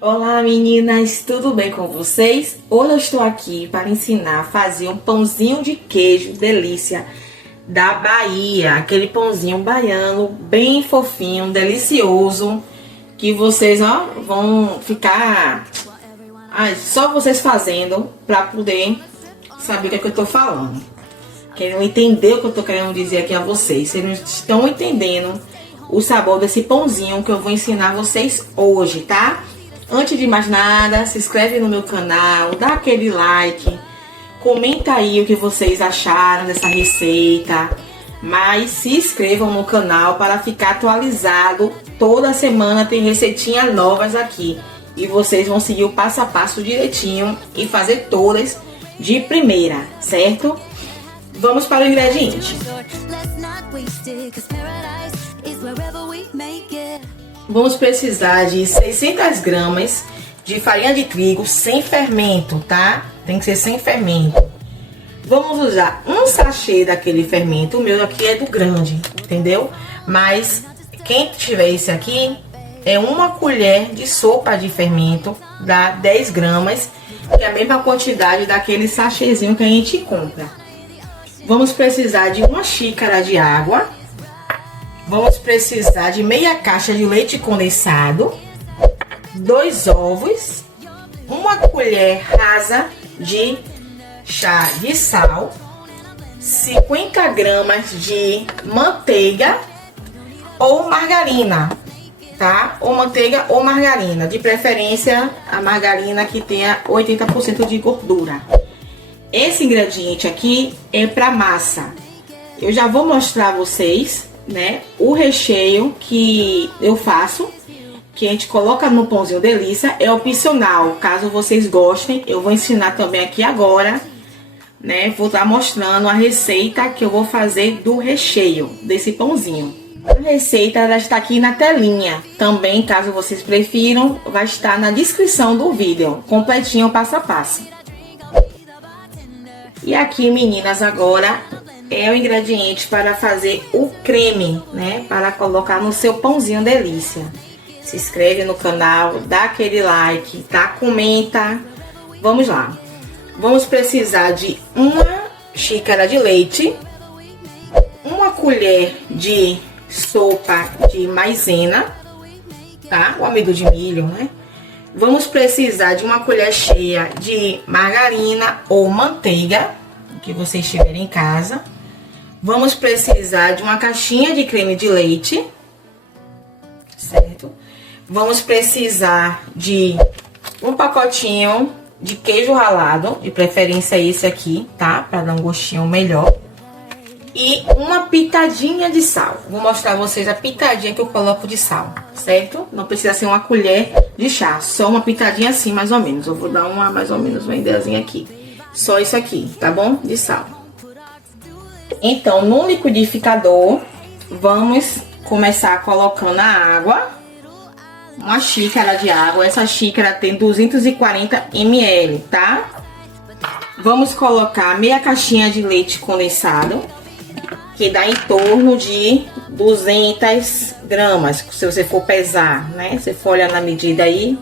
Olá meninas, tudo bem com vocês? Hoje eu estou aqui para ensinar a fazer um pãozinho de queijo delícia da Bahia. Aquele pãozinho baiano bem fofinho, delicioso, que vocês vão ficar só vocês fazendo para poder saber o que é que eu estou falando. Querem entender o que eu estou querendo dizer aqui a vocês. Vocês não estão entendendo o sabor desse pãozinho que eu vou ensinar vocês hoje, tá? Antes de mais nada, se inscreve no meu canal, dá aquele like, comenta aí o que vocês acharam dessa receita, mas se inscrevam no canal para ficar atualizado. Toda semana tem receitinhas novas aqui e vocês vão seguir o passo a passo direitinho e fazer todas de primeira, certo? Vamos para o ingrediente. Vamos precisar de 600 gramas de farinha de trigo sem fermento, tá? Tem que ser sem fermento. Vamos usar um sachê daquele fermento. O meu aqui é do grande, entendeu? Mas quem tiver esse aqui, é uma colher de sopa de fermento, dá 10 gramas, que é a mesma quantidade daquele sachêzinho que a gente compra. Vamos precisar de uma xícara de água. Vamos precisar de meia caixa de leite condensado, 2 ovos, uma colher rasa de chá de sal, 50 gramas de manteiga ou margarina, tá? Ou manteiga ou margarina, de preferência a margarina que tenha 80% de gordura. Esse ingrediente aqui é para massa. Eu já vou mostrar a vocês, né, o recheio que eu faço, que a gente coloca no pãozinho delícia. É opcional, caso vocês gostem, eu vou ensinar também aqui agora, né, vou estar mostrando a receita que eu vou fazer do recheio desse pãozinho. A receita ela está aqui na telinha, também caso vocês prefiram, vai estar na descrição do vídeo, completinho, passo a passo. E aqui, meninas, agora é o ingrediente para fazer o creme, né? Para colocar no seu pãozinho delícia. Se inscreve no canal, dá aquele like, tá? Comenta. Vamos lá. Vamos precisar de uma xícara de leite, uma colher de sopa de maisena, tá? O amido de milho, né? Vamos precisar de uma colher cheia de margarina ou manteiga, que vocês tiverem em casa. Vamos precisar de uma caixinha de creme de leite, certo? Vamos precisar de um pacotinho de queijo ralado, de preferência esse aqui, tá? Para dar um gostinho melhor. E uma pitadinha de sal. Vou mostrar a vocês a pitadinha que eu coloco de sal, certo? Não precisa ser uma colher de chá, só uma pitadinha assim, mais ou menos. Eu vou dar uma, mais ou menos, uma ideiazinha aqui. Só isso aqui, tá bom? De sal. Então, no liquidificador, vamos começar colocando a água. Uma xícara de água. Essa xícara tem 240 ml, tá? Vamos colocar meia caixinha de leite condensado, que dá em torno de 200 gramas, se você for pesar, né? Se for olhar na medida aí,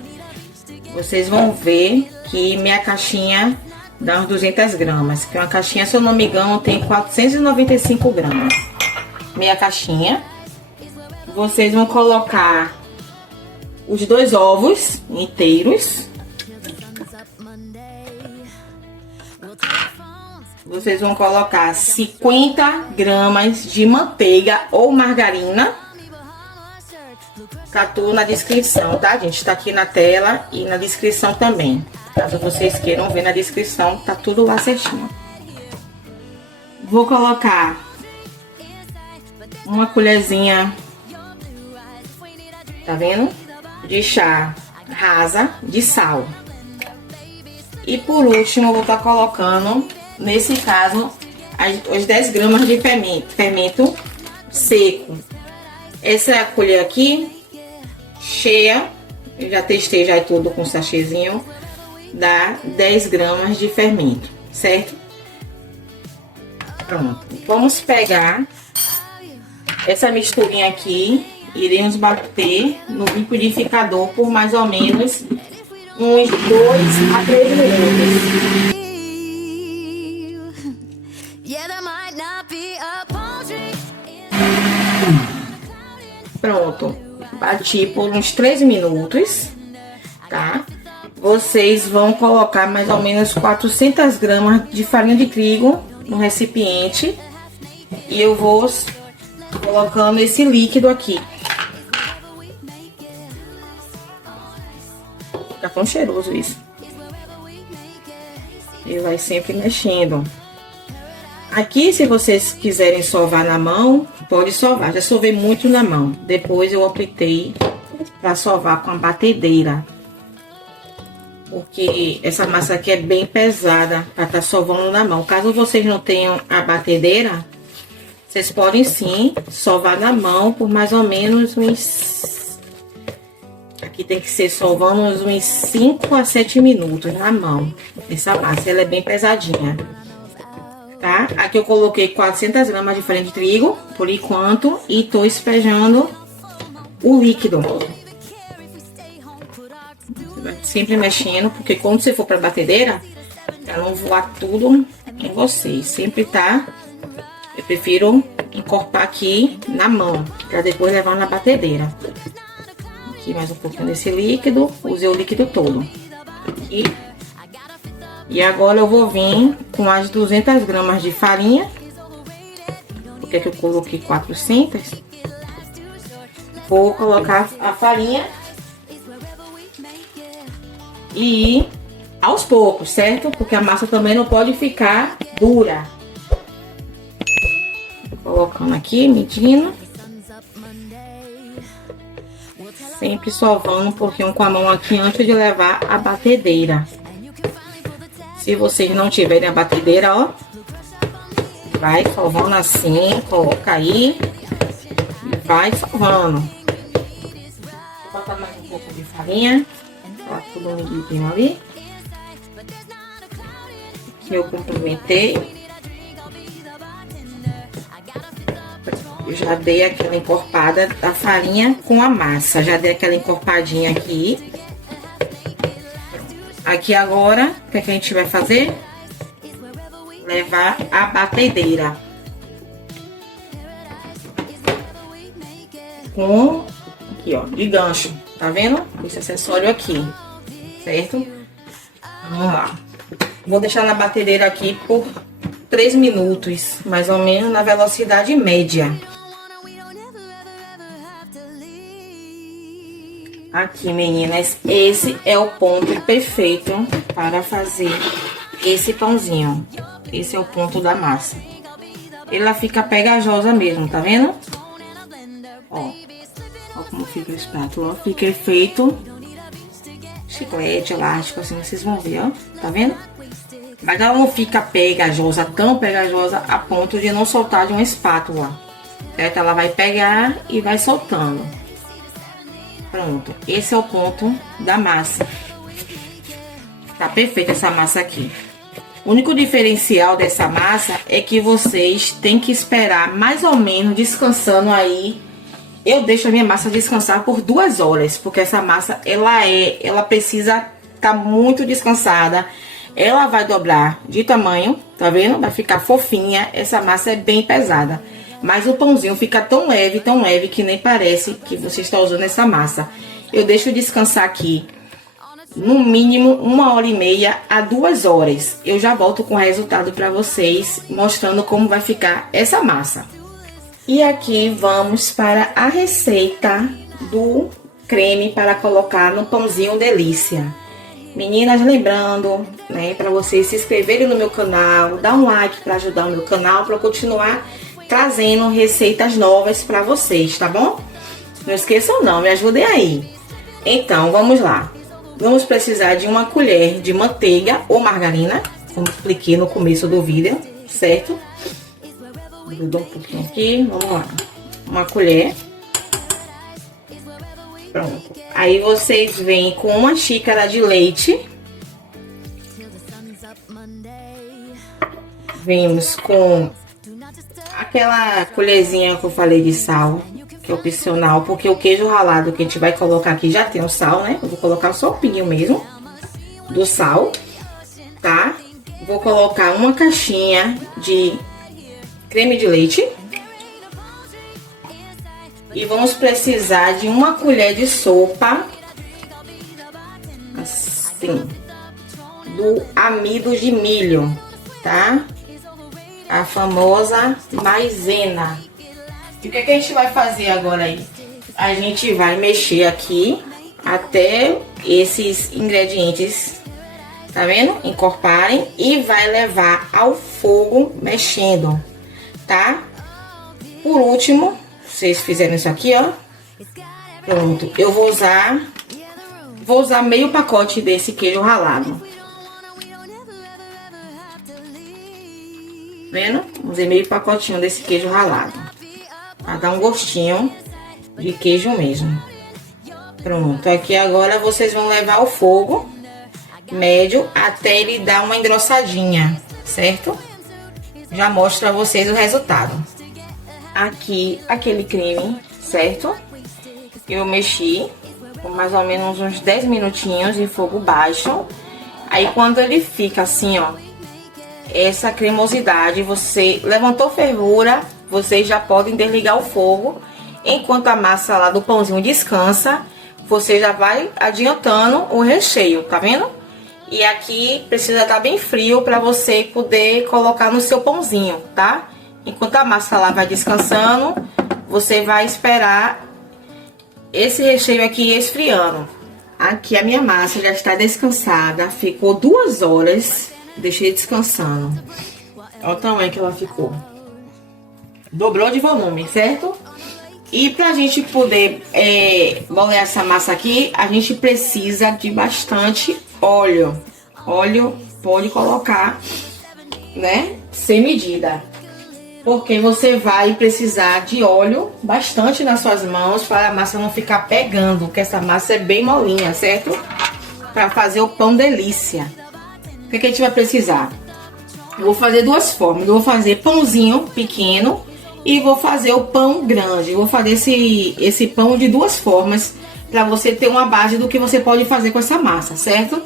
vocês vão ver que meia caixinha dá uns 200 gramas. Que uma caixinha, se eu não me engano, tem 495 gramas. Meia caixinha. Vocês vão colocar os 2 ovos inteiros. Vocês vão colocar 50 gramas de manteiga ou margarina. Tá tudo na descrição, tá, gente? Tá aqui na tela e na descrição também. Caso vocês queiram ver na descrição, tá tudo lá certinho. Vou colocar uma colherzinha, tá vendo? De chá rasa de sal. E por último, eu vou estar colocando, nesse caso, os 10 gramas de fermento seco. Essa é a colher aqui, cheia, eu já testei já tudo com sachêzinho, dá 10 gramas de fermento, certo? Pronto, vamos pegar essa misturinha aqui, iremos bater no liquidificador por mais ou menos uns 2 a 3 minutos. Pronto, bati por uns 3 minutos, tá? Vocês vão colocar mais ou menos 400 gramas de farinha de trigo no recipiente. E eu vou colocando esse líquido aqui. Fica tão cheiroso isso. E vai sempre mexendo. Aqui, se vocês quiserem sovar na mão, pode sovar. Já sovei muito na mão. Depois eu optei para sovar com a batedeira. Porque essa massa aqui é bem pesada para estar sovando na mão. Caso vocês não tenham a batedeira, vocês podem sim sovar na mão por mais ou menos uns... Aqui tem que ser sovando uns 5 a 7 minutos na mão. Essa massa, ela é bem pesadinha. Tá? Aqui eu coloquei 400 gramas de farinha de trigo, por enquanto, e tô espejando o líquido. Você vai sempre mexendo, porque quando você for pra batedeira, pra não voar tudo em vocês. Sempre tá... Eu prefiro encorpar aqui na mão, pra depois levar na batedeira. Aqui mais um pouquinho desse líquido, usei o líquido todo. Aqui. E agora eu vou vir com as 200 gramas de farinha. Porque que eu coloquei 400. Vou colocar a farinha. E ir aos poucos, certo? Porque a massa também não pode ficar dura. Colocando aqui, medindo. Sempre sovando um pouquinho com a mão aqui antes de levar a batedeira. Se vocês não tiverem a batedeira, ó, vai sovando assim, coloca aí e vai sovando. Vou botar mais um pouco de farinha, coloca tudo medidinho ali. Que eu complementei. Eu já dei aquela encorpada da farinha com a massa, já dei aquela encorpadinha aqui. Aqui agora, o que a gente vai fazer? Levar a batedeira. Com, aqui ó, de gancho, tá vendo? Esse acessório aqui, certo? Vamos lá. Vou deixar na batedeira aqui por 3 minutos, mais ou menos na velocidade média. Aqui, meninas, esse é o ponto perfeito para fazer esse pãozinho. Esse é o ponto da massa. Ela fica pegajosa mesmo, tá vendo? Ó, ó como fica a espátula, ó. Fica feito chiclete, elástico, assim, vocês vão ver, ó. Tá vendo? Mas ela não fica pegajosa, tão pegajosa a ponto de não soltar de uma espátula. Certo? Ela vai pegar e vai soltando. Pronto, esse é o ponto da massa. Tá perfeita essa massa aqui. O único diferencial dessa massa é que vocês têm que esperar mais ou menos descansando aí. Eu deixo a minha massa descansar por 2 horas, porque essa massa, ela precisa estar muito descansada. Ela vai dobrar de tamanho, tá vendo? Vai ficar fofinha. Essa massa é bem pesada. Mas o pãozinho fica tão leve que nem parece que você está usando essa massa. Eu deixo descansar aqui no mínimo 1h30 a 2 horas. Eu já volto com o resultado para vocês, mostrando como vai ficar essa massa. E aqui vamos para a receita do creme para colocar no pãozinho delícia. Meninas, lembrando, né, para vocês se inscreverem no meu canal, dar um like para ajudar o meu canal, para continuar trazendo receitas novas para vocês, tá bom? Não esqueçam não, me ajudem aí. Então, vamos lá. Vamos precisar de uma colher de manteiga ou margarina, como expliquei no começo do vídeo, certo? Grudou um pouquinho aqui, vamos lá. Uma colher. Pronto. Aí vocês vêm com uma xícara de leite. Vemos com aquela colherzinha que eu falei de sal, que é opcional, porque o queijo ralado que a gente vai colocar aqui já tem o sal, né? Eu vou colocar só um pouquinho mesmo. do sal, tá? Vou colocar uma caixinha de creme de leite. E vamos precisar de uma colher de sopa, assim, do amido de milho, tá? A famosa maisena. E o que a gente vai fazer agora aí? A gente vai mexer aqui até esses ingredientes, tá vendo? Encorparem e vai levar ao fogo mexendo, tá? Por último, vocês fizeram isso aqui, ó. Pronto. Eu vou usar meio pacote desse queijo ralado. Vendo? Usei meio pacotinho desse queijo ralado. Pra dar um gostinho de queijo mesmo. Pronto. Aqui agora vocês vão levar ao fogo médio até ele dar uma engrossadinha, certo? Já mostro pra vocês o resultado. Aqui, aquele creme, certo? Eu mexi por mais ou menos uns 10 minutinhos em fogo baixo. Aí quando ele fica assim, ó, essa cremosidade, você levantou fervura, vocês já podem desligar o fogo. Enquanto a massa lá do pãozinho descansa, você já vai adiantando o recheio, tá vendo? E aqui precisa estar bem frio para você poder colocar no seu pãozinho, tá? Enquanto a massa lá vai descansando, você vai esperar esse recheio aqui esfriando. Aqui a minha massa já está descansada, ficou 2 horas, deixei descansando. Olha o tamanho que ela ficou. Dobrou de volume, certo? E pra gente poder moler essa massa aqui, a gente precisa de bastante óleo. Óleo pode colocar, né, sem medida. Porque você vai precisar de óleo bastante nas suas mãos para a massa não ficar pegando, porque essa massa é bem molinha, certo? Para fazer o pão delícia. O que a gente vai precisar? Eu vou fazer 2 formas. Eu vou fazer pãozinho pequeno e vou fazer o pão grande. Eu vou fazer esse pão de 2 formas para você ter uma base do que você pode fazer com essa massa, certo?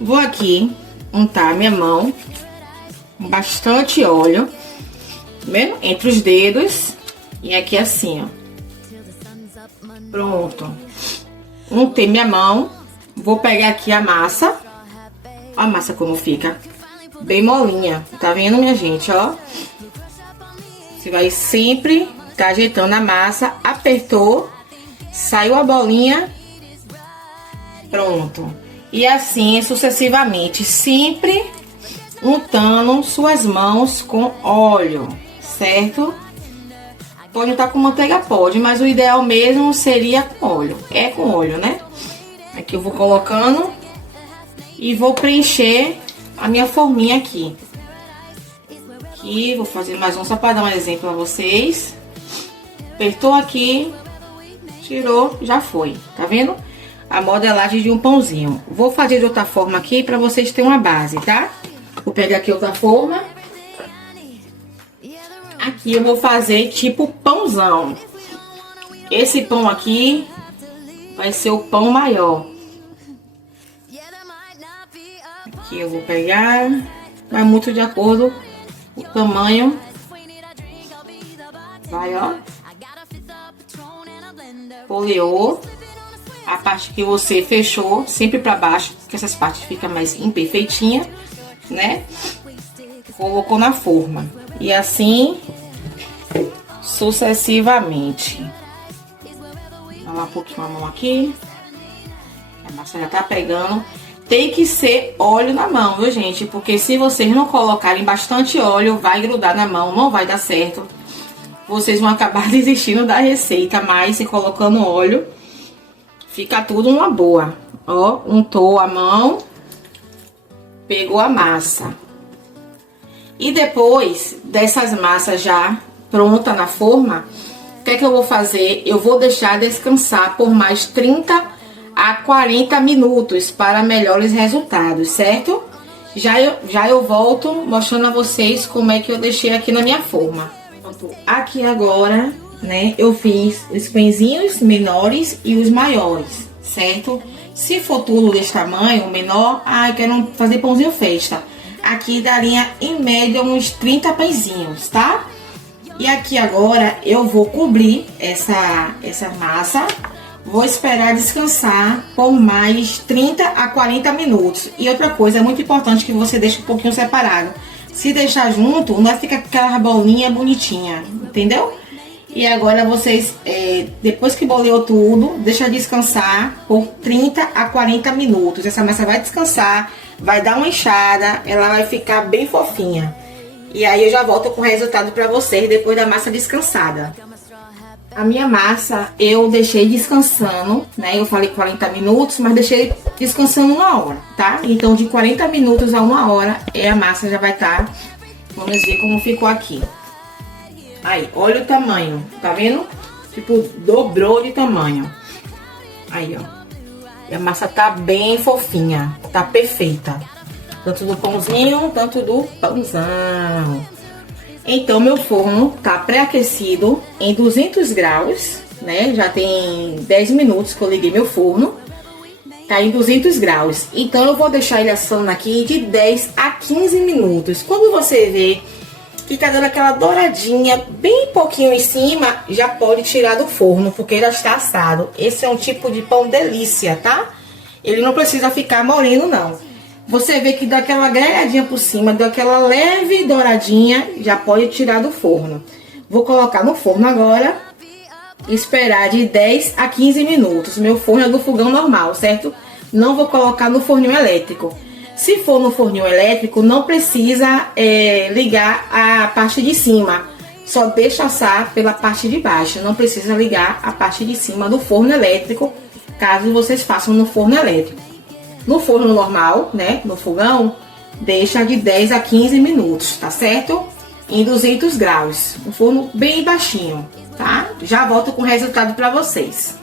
Vou aqui untar minha mão com bastante óleo. Vendo? Entre os dedos. E aqui assim, ó. Pronto. Untei minha mão. Vou pegar aqui a massa. Olha a massa como fica. Bem molinha. Tá vendo, minha gente, ó? Você vai sempre tá ajeitando a massa. Apertou. Saiu a bolinha. Pronto. E assim sucessivamente. Sempre untando suas mãos com óleo. Certo? Pode untar com manteiga, pode, mas o ideal mesmo seria com óleo. É com óleo, né? Aqui eu vou colocando e vou preencher a minha forminha aqui. Aqui, vou fazer mais um só para dar um exemplo a vocês. Apertou aqui, tirou, já foi. Tá vendo? A modelagem de um pãozinho. Vou fazer de outra forma aqui para vocês terem uma base, tá? Vou pegar aqui outra forma. Aqui eu vou fazer tipo pãozão. Esse pão aqui vai ser o pão maior. Aqui eu vou pegar. Vai muito de acordo com o tamanho. Vai, ó. Poleou. A parte que você fechou sempre pra baixo, porque essas partes ficam mais imperfeitinha, né? Colocou na forma. E assim sucessivamente. Dá um pouquinho a mão aqui. A massa já tá pegando. Tem que ser óleo na mão, viu, gente? Porque se vocês não colocarem bastante óleo, vai grudar na mão, não vai dar certo. Vocês vão acabar desistindo da receita, mas se colocando óleo, fica tudo uma boa. Ó, untou a mão, pegou a massa. E depois dessas massas já pronta na forma, o que é que eu vou fazer? Eu vou deixar descansar por mais 30 a 40 minutos para melhores resultados, certo? Já eu volto mostrando a vocês como é que eu deixei aqui na minha forma. Aqui agora, né, eu fiz os pãezinhos menores e os maiores, certo? Se for tudo desse tamanho, menor, eu quero fazer pãozinho festa. Aqui daria em média uns 30 pãezinhos, tá? E aqui agora eu vou cobrir essa massa. Vou esperar descansar por mais 30 a 40 minutos. E outra coisa, é muito importante que você deixe um pouquinho separado. Se deixar junto, não vai ficar aquela bolinha bonitinha, entendeu? E agora vocês, depois que boleou tudo, deixa descansar por 30 a 40 minutos. Essa massa vai descansar, vai dar uma enxada, ela vai ficar bem fofinha. E aí eu já volto com o resultado pra vocês depois da massa descansada. A minha massa eu deixei descansando, né? Eu falei 40 minutos, mas deixei descansando 1 hora, tá? Então de 40 minutos a 1 hora a massa já vai estar. Vamos ver como ficou aqui. Aí, olha o tamanho, tá vendo? Tipo, dobrou de tamanho. Aí, ó. E a massa tá bem fofinha, tá perfeita. Tanto do pãozinho, tanto do pãozão. Então, meu forno tá pré-aquecido em 200 graus, né? Já tem 10 minutos que eu liguei meu forno. Tá em 200 graus. Então, eu vou deixar ele assando aqui de 10 a 15 minutos. Quando você vê que tá dando aquela douradinha, bem pouquinho em cima, já pode tirar do forno, porque já está assado. Esse é um tipo de pão delícia, tá? Ele não precisa ficar moreno, não. Você vê que dá aquela grelhadinha por cima, deu aquela leve douradinha, já pode tirar do forno. Vou colocar no forno agora e esperar de 10 a 15 minutos. Meu forno é do fogão normal, certo? Não vou colocar no forninho elétrico. Se for no forninho elétrico, não precisa ligar a parte de cima. Só deixa assar pela parte de baixo. Não precisa ligar a parte de cima do forno elétrico, caso vocês façam no forno elétrico. No forno normal, né, no fogão, deixa de 10 a 15 minutos, tá certo? Em 200 graus, um forno bem baixinho, tá? Já volto com o resultado pra vocês.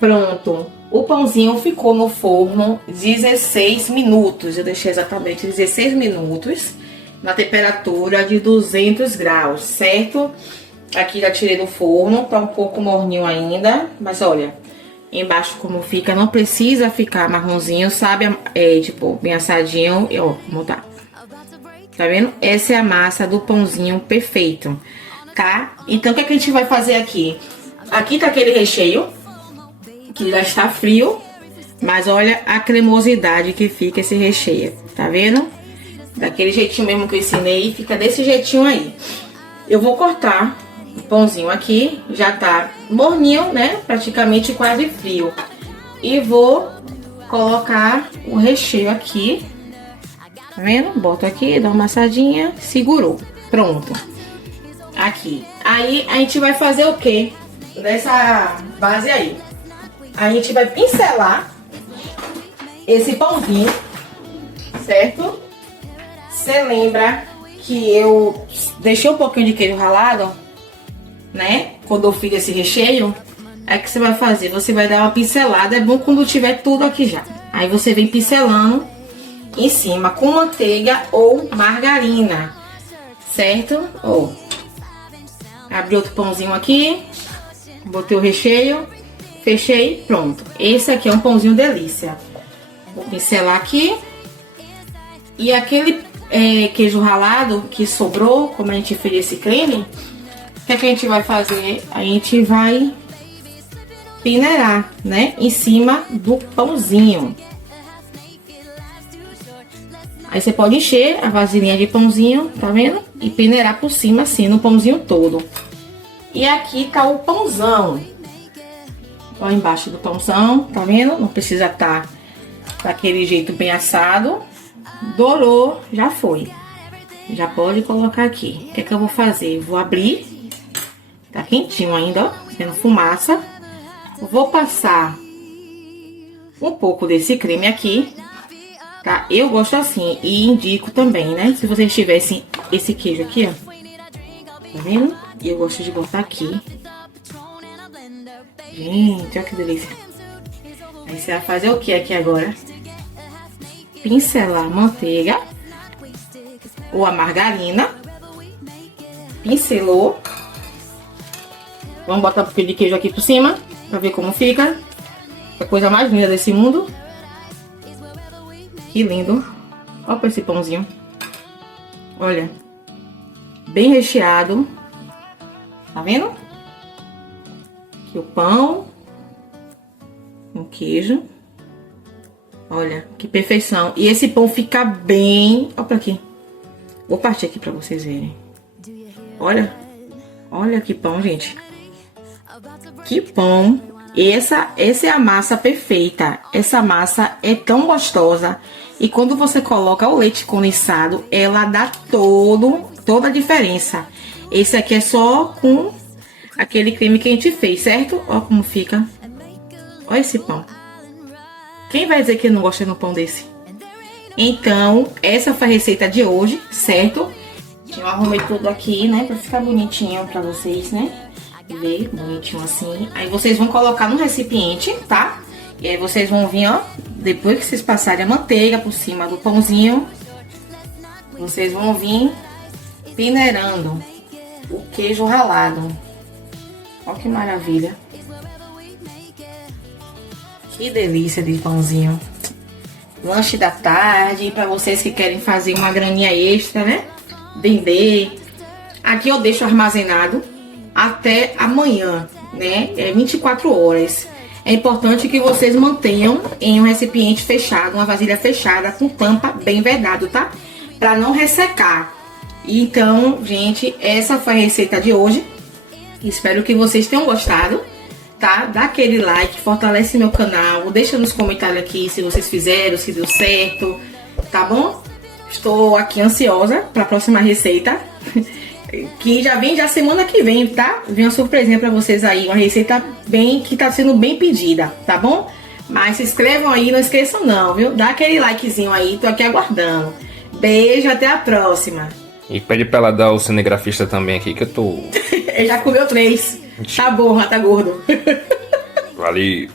Pronto, o pãozinho ficou no forno 16 minutos, eu deixei exatamente 16 minutos, na temperatura de 200 graus, certo? Aqui já tirei do forno, tá um pouco morninho ainda, mas olha... Embaixo como fica, não precisa ficar marronzinho, sabe? Tipo, bem assadinho, ó, como tá. Tá vendo? Essa é a massa do pãozinho perfeito, tá? Então, o que a gente vai fazer aqui? Aqui tá aquele recheio, que já está frio, mas olha a cremosidade que fica esse recheio, tá vendo? Daquele jeitinho mesmo que eu ensinei, fica desse jeitinho aí. Eu vou cortar o pãozinho aqui, já tá morninho, né? Praticamente quase frio. E vou colocar o recheio aqui. Tá vendo? Boto aqui, dá uma amassadinha, segurou. Pronto. Aqui. Aí a gente vai fazer o quê? Dessa base aí. A gente vai pincelar esse pãozinho, certo? Você lembra que eu deixei um pouquinho de queijo ralado, né? Quando eu fiz esse recheio, é que você vai fazer, você vai dar uma pincelada, é bom quando tiver tudo aqui já. Aí você vem pincelando em cima com manteiga ou margarina, certo? Ó, abri outro pãozinho aqui, botei o recheio, fechei, pronto. Esse aqui é um pãozinho delícia. Vou pincelar aqui. E aquele queijo ralado que sobrou, como a gente fez esse creme, o que a gente vai fazer? A gente vai peneirar, né? Em cima do pãozinho. Aí você pode encher a vasilhinha de pãozinho, tá vendo? E peneirar por cima assim, no pãozinho todo. E aqui tá o pãozão. Ó, embaixo do pãozão, tá vendo? Não precisa estar daquele jeito bem assado. Dourou, já foi. Já pode colocar aqui. O que é que eu vou fazer? Vou abrir. Tá quentinho ainda, ó, sendo fumaça. Vou passar um pouco desse creme aqui, tá? Eu gosto assim e indico também, né? Se vocês tivessem esse queijo aqui, ó, tá vendo? E eu gosto de botar aqui. Gente, olha que delícia. Aí você vai fazer o que aqui agora? Pincelar a manteiga ou a margarina. Pincelou. Vamos botar um pouquinho de queijo aqui por cima, pra ver como fica. A coisa mais linda desse mundo. Que lindo. Olha pra esse pãozinho. Olha. Bem recheado. Tá vendo? Aqui o pão. Um queijo. Olha, que perfeição. E esse pão fica bem... Olha pra aqui. Vou partir aqui pra vocês verem. Olha. Olha que pão, gente. Que pão. Essa é a massa perfeita. Essa massa é tão gostosa. E quando você coloca o leite condensado, ela dá toda a diferença. Esse aqui é só com aquele creme que a gente fez, certo? Olha como fica. Olha esse pão. Quem vai dizer que não gosta de um pão desse? Então, essa foi a receita de hoje, certo? Eu arrumei tudo aqui, né? Pra ficar bonitinho pra vocês, né? Ver, bonitinho assim. Aí vocês vão colocar no recipiente, tá? E aí vocês vão vir, ó. Depois que vocês passarem a manteiga por cima do pãozinho, vocês vão vir peneirando o queijo ralado. Olha que maravilha. Que delícia de pãozinho. Lanche da tarde, para vocês que querem fazer uma graninha extra, né? Vender. Aqui eu deixo armazenado até amanhã, né? É 24 horas. É importante que vocês mantenham em um recipiente fechado, uma vasilha fechada, com tampa bem vedado, tá? Para não ressecar. Então, gente, essa foi a receita de hoje. Espero que vocês tenham gostado, tá? Dá aquele like, fortalece meu canal, deixa nos comentários aqui se vocês fizeram, se deu certo, tá bom? Estou aqui ansiosa para a próxima receita, que já vem semana que vem, tá? Vem uma surpresinha para vocês aí, uma receita que tá sendo bem pedida, tá bom? Mas se inscrevam aí, não esqueçam não, viu? Dá aquele likezinho aí, tô aqui aguardando. Beijo, até a próxima. E pede pra ela dar o cinegrafista também aqui, que eu tô... Ele já comeu 3. Tá bom, já tá gordo. Valeu.